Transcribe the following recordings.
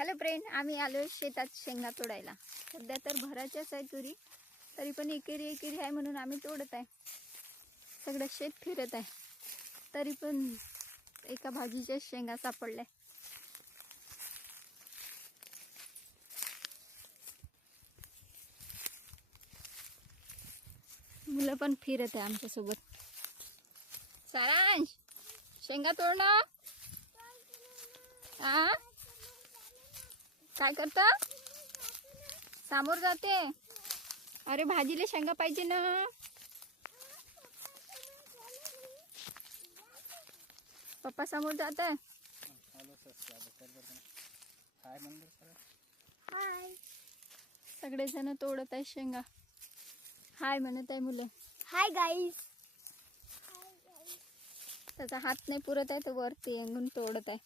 Hello friend, आम्ही आलो शेतात शेंगा तोडायला. सध्या तर भराच्याच आहे तुरी, तरी पण एकेरी एकेरी आहे म्हणून आम्ही तोडत आहे. सगळं शेत फिरत आहे, तरी पण एका भाजीच्या शेंगा सापडल्या. मुलं पण फिरत आहे आमच्यासोबत. सारांश, शेंगा तोडणं. आ काय करता? समोर जाते. अरे भाजीले शेंगा पाहिजे ना. पप्पा समोर जात आहे. सगळेजण तोडत आहे शेंगा. हाय म्हणत आहे मुलं. Hi guys. त्याचा हात नाही पुरत आहे, तो वरती येऊन तोडत आहे.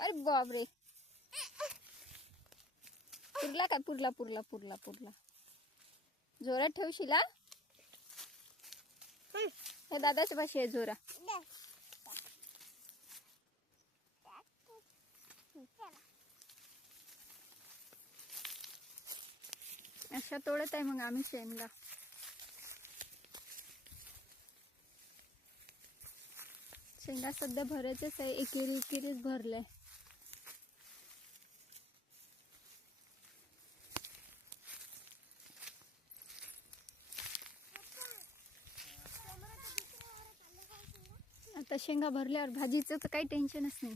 अरे बापरे, पुरला का? पुरला पुरला पुरला पुरला. जोरात ठेवशील हा. हे दादाच्या पाशी आहे जोरा. अशा तोडत आहे मग आम्ही शेंगा. शेंगा सध्या भरायचंच आहे, एकेरी एकेरीच भरलंय. आता शेंगा भरल्यावर भाजीचं तर काही टेन्शनच नाही.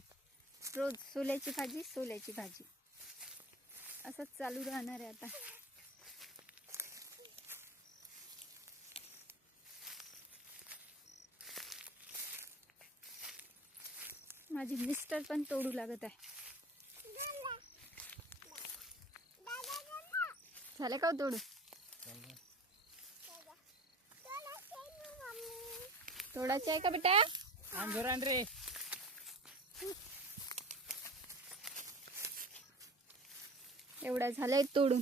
रोज सोल्याची भाजी, सोल्याची भाजी असंच चालू राहणार आहे आता. माझी मिस्टर पण तोडू लागत आहे. झाले का तोडू? तोडायचे आहे का बेटा? रे एवढा झालाय तोडून.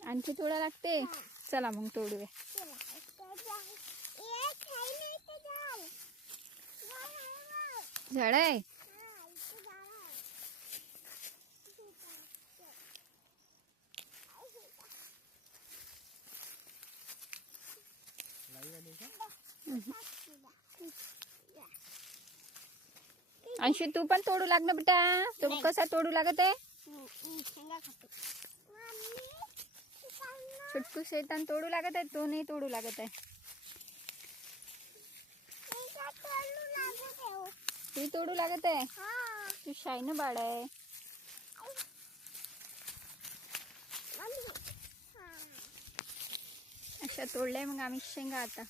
आणखी तोडा लागते. चला मग तोडूया. झाड आहे. अंशी तू पण तोडू लाग ना बेटा. तो कसा तोडू लागत आहे? छुटकू शैतान तोडू लागत आहे, तो नाही तोडू लागत आहे. तू तोडू लागत आहे. तू शाईन बाळ आहे. अशा तोडलंय मग आम्ही शेंगा. आता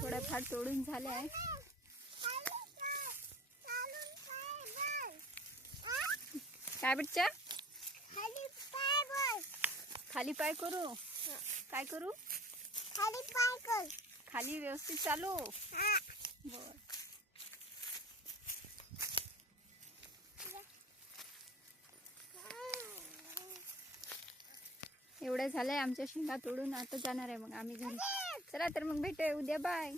थोड्याफार तोडून झाले आहे. काय बच्चा? खाली पाय करू. काय करू? खाली पाय कर. खाली व्यवस्थित चालू. बर. एवढं झालंय आमच्या शेंगा तोडून. आता जाणार आहे मग आम्ही घरी. चला तर मग भेटूया उद्या. बाय.